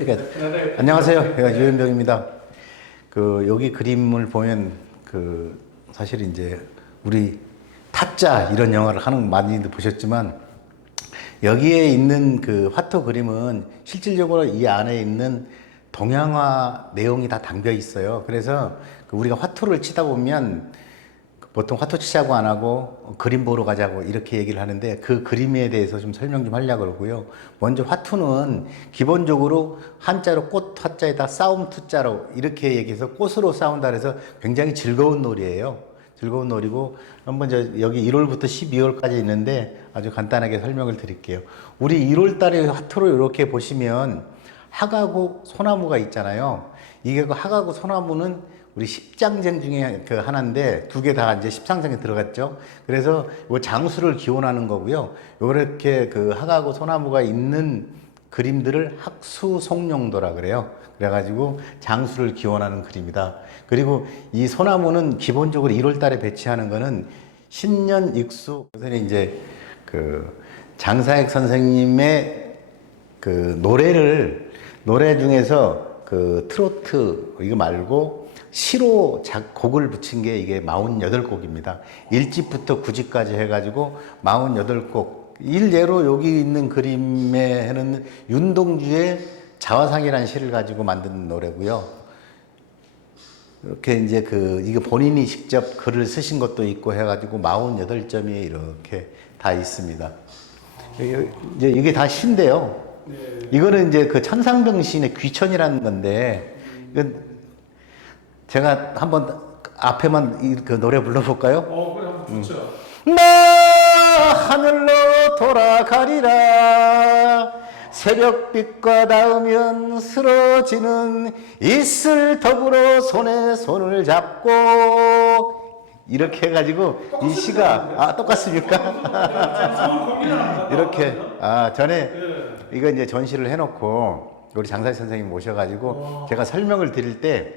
그러니까 안녕하세요. 제가 유현병입니다. 그 여기 그림을 보면 그 사실 이제 우리 타짜 이런 영화를 하는 거 많이들 보셨지만 여기에 있는 그 화토 그림은 실질적으로 이 안에 있는 동양화 내용이 다 담겨 있어요. 그래서 그 우리가 화토를 치다 보면 보통 화토 치자고 안 하고 그림 보러 가자고 이렇게 얘기를 하는데 그 그림에 대해서 좀 설명 좀 하려고 그러고요. 먼저 화투는 기본적으로 한자로 꽃 화자에다 싸움 투자로 이렇게 얘기해서 꽃으로 싸운다 그래서 굉장히 즐거운 놀이에요. 즐거운 놀이고 한번 저 여기 1월부터 12월까지 있는데 아주 간단하게 설명을 드릴게요. 우리 1월 달에 화투로 이렇게 보시면 하가구 소나무가 있잖아요. 이게 그 하가구 소나무는 우리 십장생 중에 그 하나인데 두 개 다 이제 십상생에 들어갔죠. 그래서 요 장수를 기원하는 거고요. 요렇게 그 하가구 소나무가 있는 그림들을 학수송룡도라 그래요. 그래가지고 장수를 기원하는 그림이다. 그리고 이 소나무는 기본적으로 1월 달에 배치하는 거는 신년 익수. 선생님 이제 그 장사익 선생님의 그 노래를 노래 중에서 그 트로트 이거 말고 시로 작 곡을 붙인 게 이게 48곡입니다. 1집부터 9집까지 해가지고 48곡. 일례로 여기 있는 그림에는 윤동주의 자화상이라는 시를 가지고 만든 노래고요. 이렇게 이제 그 이거 본인이 직접 글을 쓰신 것도 있고 해가지고 48점이 이렇게 다 있습니다. 이제 이게 다 시인데요. 이거는 이제 그 천상병 시인의 귀천이라는 건데 이건 제가 한번 앞에만 이 그 노래 불러볼까요? 어, 그래 한번 붙여. 나 하늘로 돌아가리라 새벽빛과 닿으면 쓰러지는 이슬 더불어 손에 손을 잡고 이렇게 해가지고 이 시가 아 똑같습니까? 고민하는 거. 이렇게 아 전에 예. 이거 이제 전시를 해놓고 우리 장사 선생님 모셔가지고 제가 설명을 드릴 때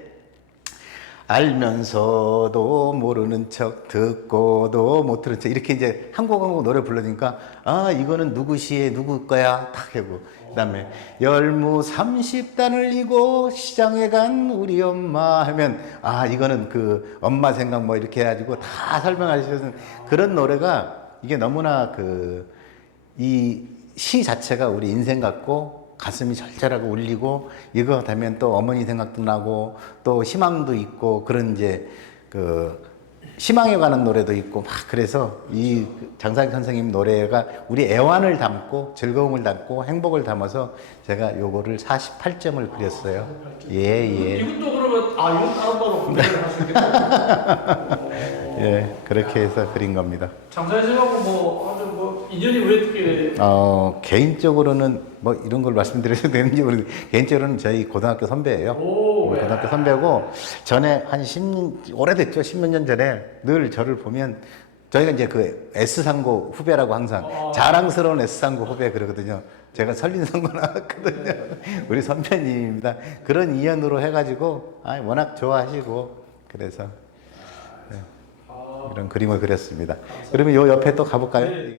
알면서도 모르는 척 듣고도 못 들은 척. 이렇게 이제 한 곡 한 곡 노래 불러주니까 아 이거는 누구 시에 누구 거야? 탁 하고. 그다음에 열무 30단을 이고 시장에 간 우리 엄마 하면 아 이거는 그 엄마 생각 뭐 이렇게 해가지고 다 설명하셔서 그런 노래가 이게 너무나 그 이 시 자체가 우리 인생 같고 가슴이 절절하고 울리고 이거 되면 또 어머니 생각도 나고 또 희망도 있고 그런 이제 그 희망에 관한 노래도 있고 막 그래서 이 장사익 선생님 노래가 우리 애환을 담고 즐거움을 담고 행복을 담아서 제가 요거를 48점을 그렸어요. 예, 예. 이것도 그러면 아 이거 다른 바로 할수 있겠다. 예, 그렇게 해서 그린 겁니다. 아주 뭐 인연이 왜 어떻게 어, 개인적으로는 뭐 이런 걸 말씀드려도 되는지 모르겠는데 개인적으로는 저희 고등학교 선배예요. 오, 예. 고등학교 선배고 전에 한 10년 오래됐죠. 10몇 년 전에 늘 저를 보면 저희가 이제 그 S상고 후배라고 항상 어. 자랑스러운 S상고 후배 그러거든요. 제가 설린상고 나왔거든요. 우리 선배님입니다. 그런 인연으로 해가지고 아, 워낙 좋아하시고 그래서 네, 이런 그림을 그렸습니다. 그러면 요 옆에 또 가볼까요?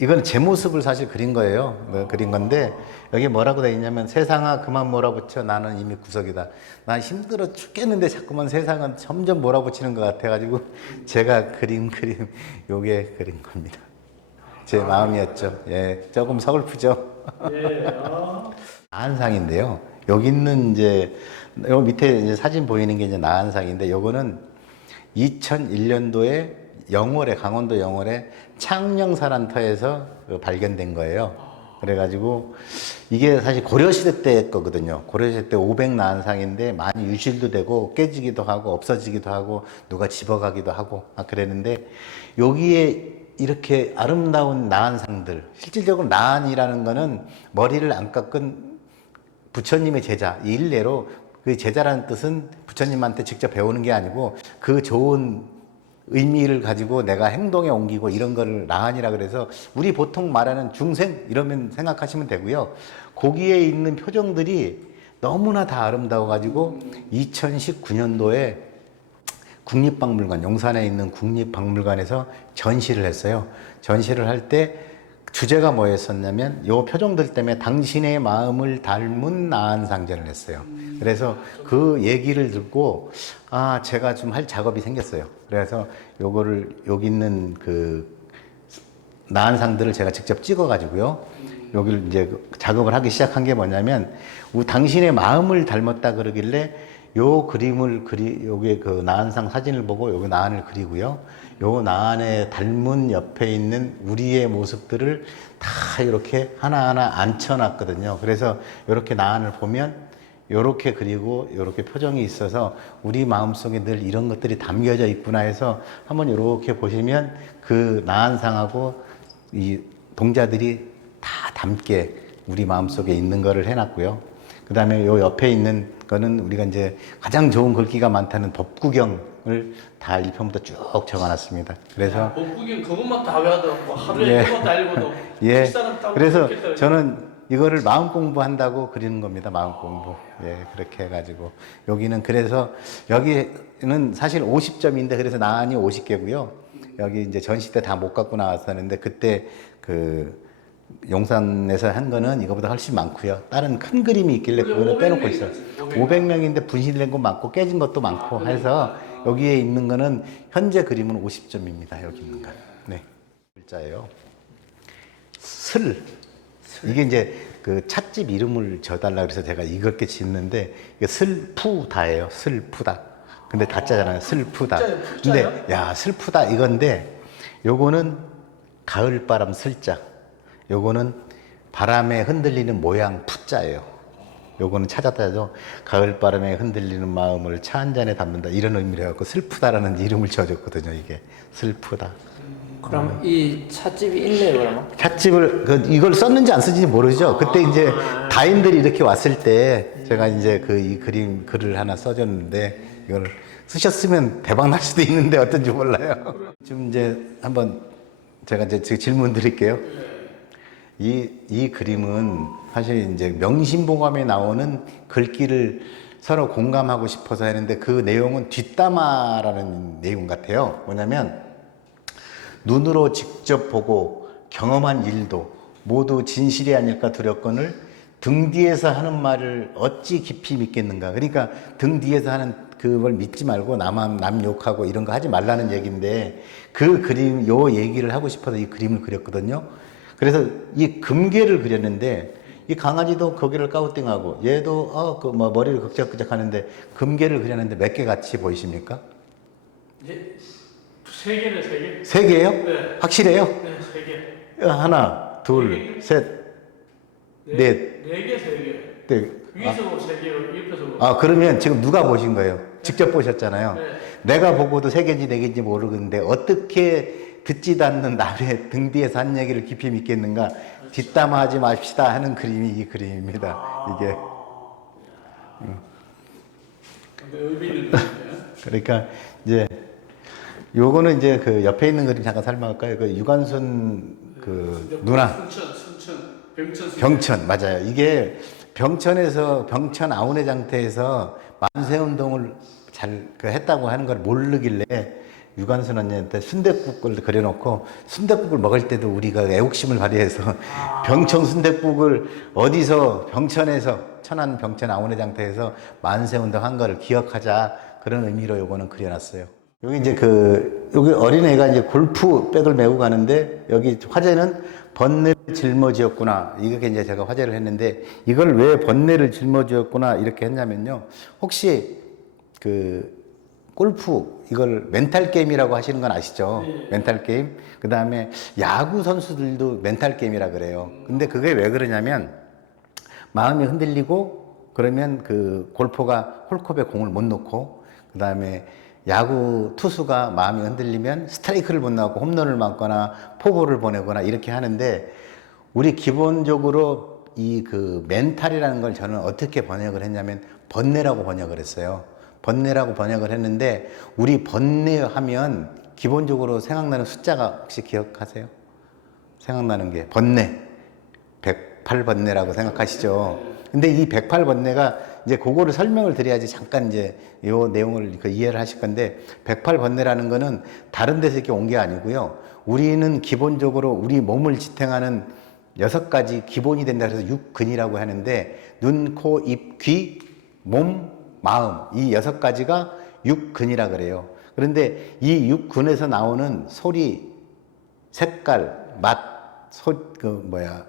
네. 이건 제 모습을 사실 그린 거예요. 뭐 그린 건데 여기 뭐라고 돼 있냐면 세상아 그만 몰아붙여 나는 이미 구석이다. 난 힘들어 죽겠는데 자꾸만 세상은 점점 몰아붙이는 것 같아가지고 제가 그린 그림 요게 그린 겁니다. 제 마음이었죠. 예, 조금 서글프죠. 예. 아. 나한상인데요. 여기 있는 이제 요 밑에 이제 사진 보이는 게 이제 나한상인데 요거는 2001년도에 영월에 강원도 영월에 창녕사란 터에서 그 발견된 거예요. 그래가지고 이게 사실 고려시대 때 거거든요. 고려시대 때 500 나한상인데 많이 유실도 되고 깨지기도 하고 없어지기도 하고 누가 집어가기도 하고 막 그랬는데 여기에 이렇게 아름다운 나한상들 실질적으로 나한이라는 거는 머리를 안 깎은 부처님의 제자 이 일례로 그 제자라는 뜻은 부처님한테 직접 배우는 게 아니고 그 좋은 의미를 가지고 내가 행동에 옮기고 이런 거를 나한이라 그래서 우리 보통 말하는 중생 이러면 생각하시면 되고요. 거기에 있는 표정들이 너무나 다 아름다워 가지고 2019년도에 국립박물관 용산에 있는 국립박물관에서 전시를 했어요. 전시를 할 때 주제가 뭐였었냐면 요 표정들 때문에 당신의 마음을 닮은 나한 상전을 했어요. 그래서 그 얘기를 듣고 아 제가 좀 할 작업이 생겼어요. 그래서 요거를 여기 있는 그 나한 상들을 제가 직접 찍어 가지고요. 여기를 이제 그 작업을 하기 시작한 게 뭐냐면 우- 당신의 마음을 닮았다 그러길래 요 그림을 그리 요게 그 나한상 사진을 보고 요게 나한을 그리고요. 요 나한에 닮은 옆에 있는 우리의 모습들을 다 이렇게 하나하나 앉혀놨거든요. 그래서 이렇게 나한을 보면 요렇게 그리고 요렇게 표정이 있어서 우리 마음속에 늘 이런 것들이 담겨져 있구나 해서 한번 요렇게 보시면 그 나한상하고 이 동자들이 다 담게 우리 마음속에 있는 거를 해놨고요. 그 다음에 요 옆에 있는 거는 우리가 이제 가장 좋은 글귀가 많다는 법구경을 다 1편부터 쭉 적어놨습니다. 그래서 복구경 그것만 다 외워도 뭐 하루에 예. 다 읽어도 예. 그래서 좋겠다. 저는 이거를 마음 공부한다고 그리는 겁니다. 마음 공부. 예, 그렇게 해가지고. 여기는 그래서, 여기는 사실 50점인데 그래서 나안이 50개고요. 여기 이제 전시 때 다 못 갖고 나왔었는데 그때 그 용산에서 한 거는 이거보다 훨씬 많고요. 다른 큰 그림이 있길래 그거는 500 빼놓고 있어요. 500 500명인데 분실된 거 많고 깨진 것도 많고 아, 해서 여기에 있는 거는 현재 그림은 50점입니다. 여기 있는 거. 네. 글자예요. 슬. 이게 이제 그 찻집 이름을 져달라 그래서 제가 이렇게 짓는데 이게 슬프다예요. 슬프다. 근데 다짜잖아요. 슬프다. 근데 야 슬프다 이건데 요거는 가을바람 슬자. 요거는 바람에 흔들리는 모양 푸자예요. 요거는 찾았다죠. 가을 바람에 흔들리는 마음을 차 한 잔에 담는다 이런 의미로 해갖고 슬프다라는 이름을 지어줬거든요. 이게 슬프다. 그럼 이 찻집이 있네요 그러면? 찻집을 그 이걸 썼는지 안 썼는지 모르죠. 그때 이제 다인들이 이렇게 왔을 때 제가 이제 그 이 그림 글을 하나 써줬는데 이걸 쓰셨으면 대박 날 수도 있는데 어떤지 몰라요. 지금 이제 한번 제가 이제 지- 질문 드릴게요. 이, 이 그림은 사실 이제 명심보감에 나오는 글귀를 서로 공감하고 싶어서 했는데 그 내용은 뒷담화라는 내용 같아요. 뭐냐면 눈으로 직접 보고 경험한 일도 모두 진실이 아닐까 두렵거늘 등 뒤에서 하는 말을 어찌 깊이 믿겠는가. 그러니까 등 뒤에서 하는 그걸 믿지 말고 남한 남 욕하고 이런 거 하지 말라는 얘기인데 그 그림 요 얘기를 하고 싶어서 이 그림을 그렸거든요. 그래서 이 금괴를 그렸는데 이 강아지도 거기를 까우팅하고 얘도 어 그 뭐 머리를 극적극적 하는데 금괴를 그렸는데 몇 개 같이 보이십니까? 예. 세 개네 세 개. 세 개예요? 네. 확실해요? 네, 세 개. 하나, 둘, 셋, 넷. 네 개, 세 개. 네. 위에서 세 개로 옆에서 아, 그러면 지금 누가 보신 거예요? 직접 보셨잖아요. 네. 내가 보고도 세 개인지 네 개인지 모르겠는데 어떻게 듣지도 않는 남의 등 뒤에서 한 얘기를 깊이 믿겠는가? 뒷담화하지 맙시다 하는 그림이 이 그림입니다. 이게. 의미는 있는데. 그러니까 이제 요거는 이제 그 옆에 있는 그림 잠깐 설명할까요? 그 유관순 그 누나. 순천, 순천, 병천. 병천 맞아요. 이게 병천에서 병천 아우네 장터에서 만세 운동을 잘그 했다고 하는 걸 모르길래 유관순 언니한테 순대국을 그려놓고 순대국을 먹을 때도 우리가 애국심을 발휘해서 병천 순대국을 어디서 병천에서 천안 병천 아우네 장터에서 만세 운동 한 거를 기억하자 그런 의미로 요거는 그려놨어요. 여기 이제 그 여기 어린애가 이제 골프 백을 메고 가는데 여기 화제는 번뇌를 짊어지었구나. 이렇게 이제 제가 화제를 했는데 이걸 왜 번뇌를 짊어지었구나 이렇게 했냐면요. 혹시 그 골프 이걸 멘탈 게임이라고 하시는 건 아시죠? 멘탈 게임 그 다음에 야구 선수들도 멘탈 게임이라 그래요. 근데 그게 왜 그러냐면 마음이 흔들리고 그러면 그 골퍼가 홀컵에 공을 못 놓고 그다음에 야구 투수가 마음이 흔들리면 스트라이크를 못 나고 홈런을 맞거나 포볼을 보내거나 이렇게 하는데 우리 기본적으로 이 그 멘탈이라는 걸 저는 어떻게 번역을 했냐면 번뇌라고 번역을 했어요. 번뇌라고 번역을 했는데 우리 번뇌하면 기본적으로 생각나는 숫자가 혹시 기억하세요? 생각나는 게 번뇌. 108번뇌라고 생각하시죠. 근데 이 108번뇌가 이제 그거를 설명을 드려야지 잠깐 이제 요 내용을 그 이해를 하실 건데 108번뇌라는 거는 다른 데서 이렇게 온 게 아니고요. 우리는 기본적으로 우리 몸을 지탱하는 여섯 가지 기본이 된다 그래서 육근이라고 하는데 눈, 코, 입, 귀, 몸, 마음 이 여섯 가지가 육근이라 그래요. 그런데 이 육근에서 나오는 소리, 색깔, 맛, 소, 그 뭐야,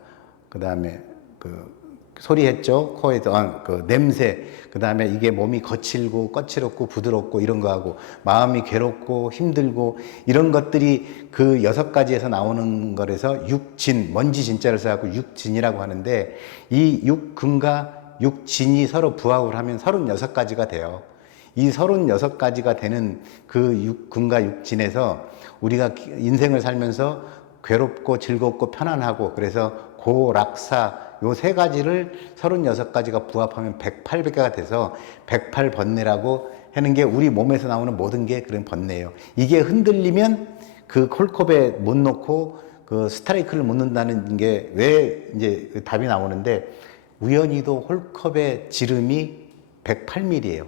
그 다음에 그 소리 했죠. 코에서 아, 그 냄새. 그 다음에 이게 몸이 거칠고 거칠었고 부드럽고 이런 거하고 마음이 괴롭고 힘들고 이런 것들이 그 여섯 가지에서 나오는 거라서 육진 먼지 진자를 써갖고 육진이라고 하는데 이 육근과 육진이 서로 부합을 하면 서른여섯 가지가 돼요. 이 서른여섯 가지가 되는 그 육근과 육진에서 우리가 인생을 살면서 괴롭고 즐겁고 편안하고 그래서 고 락사 요 세 가지를 서른여섯 가지가 부합하면 108배가 돼서 108번뇌라고 하는 게 우리 몸에서 나오는 모든 게 그런 번뇌예요. 이게 흔들리면 그 콜컵에 못 넣고 그 스트라이크를 못 넣는다는 게 왜 이제 그 답이 나오는데 우연히도 홀컵의 지름이 108mm예요.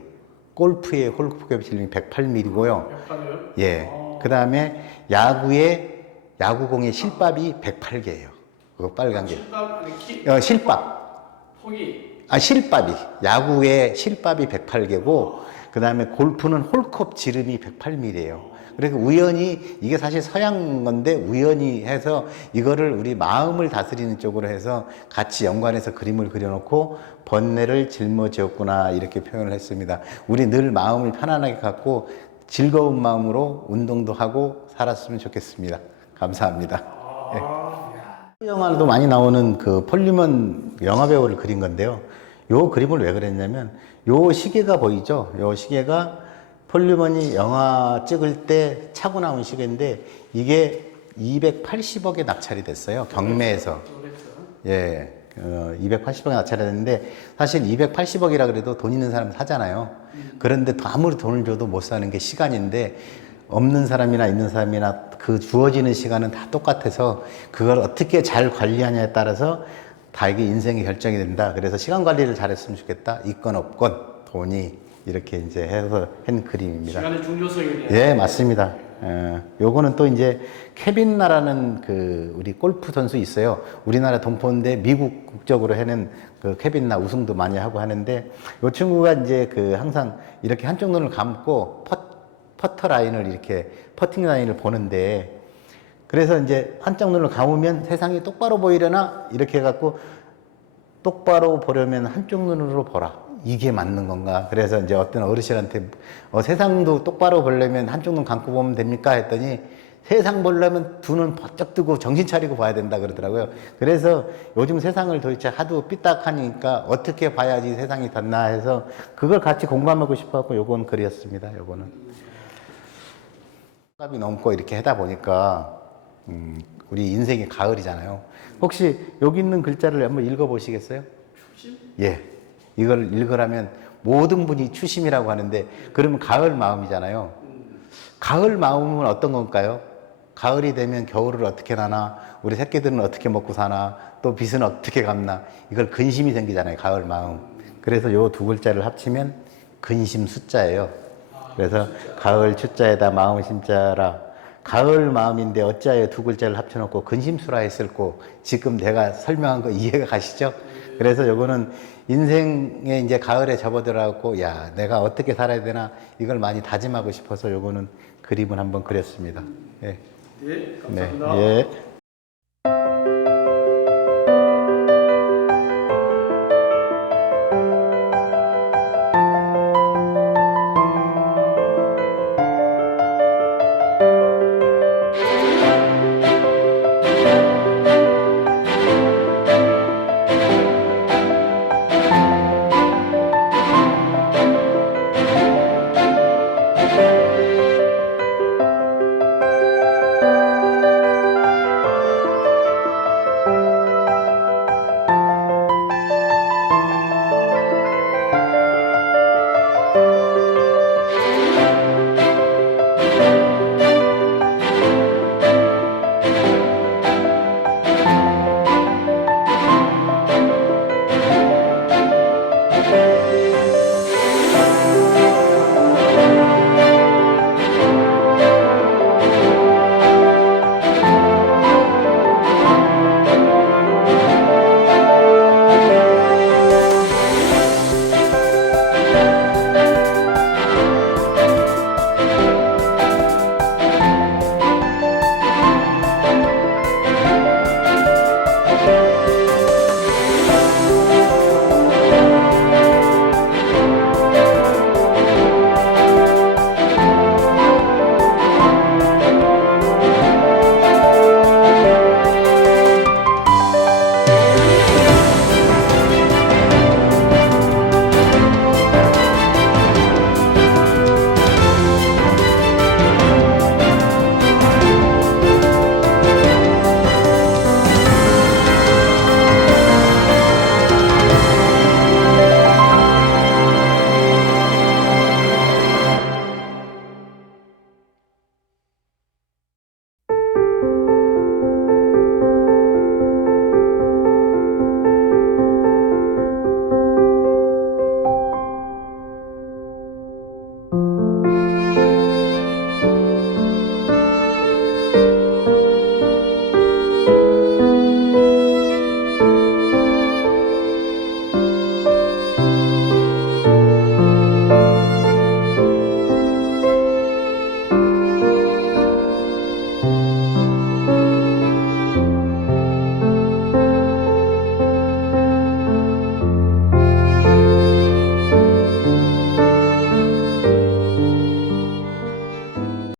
골프의 홀컵의 지름이 108mm고요. 약간요? 예. 그 다음에 야구의 야구공의 실밥이 108개예요. 그거 빨간 게. 실밥 아니 키 어, 실밥. 폭이 아, 실밥이. 야구의 실밥이 108개고, 그 다음에 골프는 홀컵 지름이 108mm예요. 그래서 우연히, 이게 사실 서양 건데, 우연히 해서 이거를 우리 마음을 다스리는 쪽으로 해서 같이 연관해서 그림을 그려놓고, 번뇌를 짊어지었구나, 이렇게 표현을 했습니다. 우리 늘 마음을 편안하게 갖고, 즐거운 마음으로 운동도 하고 살았으면 좋겠습니다. 감사합니다. 예. 영화도 많이 나오는 그 폴리먼 영화 배우를 그린 건데요. 요 그림을 왜 그랬냐면 요 시계가 보이죠? 요 시계가 폴리먼이 영화 찍을 때 차고 나온 시계인데 이게 280억에 낙찰이 됐어요. 경매에서. 예. 어, 280억에 낙찰이 됐는데 사실 280억이라 그래도 돈 있는 사람 사잖아요. 그런데 또 아무리 돈을 줘도 못 사는 게 시간인데 없는 사람이나 있는 사람이나 그 주어지는 시간은 다 똑같아서 그걸 어떻게 잘 관리하냐에 따라서 다 이게 인생의 결정이 된다. 그래서 시간 관리를 잘했으면 좋겠다. 있건 없건 돈이 이렇게 이제 해서 한 그림입니다. 시간의 중요성에 대한 예, 맞습니다. 예, 요거는 또 이제 케빈 나라는 그 우리 골프 선수 있어요. 우리나라 동포인데 미국 국적으로 해는 그 케빈 나 우승도 많이 하고 하는데 요 친구가 이제 그 항상 이렇게 한쪽 눈을 감고 퍼, 퍼터 라인을 이렇게 퍼팅 라인을 보는데 그래서 이제 한쪽 눈을 감으면 세상이 똑바로 보이려나 이렇게 해갖고 똑바로 보려면 한쪽 눈으로 보라. 이게 맞는 건가? 그래서 이제 어떤 어르신한테 어, 세상도 똑바로 보려면 한쪽 눈 감고 보면 됩니까? 했더니 세상 보려면 두 눈 번쩍 뜨고 정신 차리고 봐야 된다 그러더라고요. 그래서 요즘 세상을 도대체 하도 삐딱하니까 어떻게 봐야지 세상이 닿나 해서 그걸 같이 공감하고 싶어갖고 요건 그렸습니다. 요거는. 값이 넘고 이렇게 하다 보니까 음, 우리 인생이 가을이잖아요. 혹시 여기 있는 글자를 한번 읽어보시겠어요? 예. 이걸 읽으라면 모든 분이 추심이라고 하는데 그러면 가을 마음이잖아요. 가을 마음은 어떤 건가요? 가을이 되면 겨울을 어떻게 나나, 우리 새끼들은 어떻게 먹고 사나, 또 빚은 어떻게 갚나, 이걸 근심이 생기잖아요, 가을 마음. 그래서 요 두 글자를 합치면 근심 숫자예요. 그래서 가을 추자에다 마음 심자라. 가을 마음인데 어찌하여 두 글자를 합쳐놓고 근심수라 했을꼬. 지금 내가 설명한 거 이해가 가시죠? 그래서 요거는 인생에 이제 가을에 접어들어갖고, 야, 내가 어떻게 살아야 되나, 이걸 많이 다짐하고 싶어서 요거는 그림을 한번 그렸습니다. 예. 예, 네. 감사합니다. 예.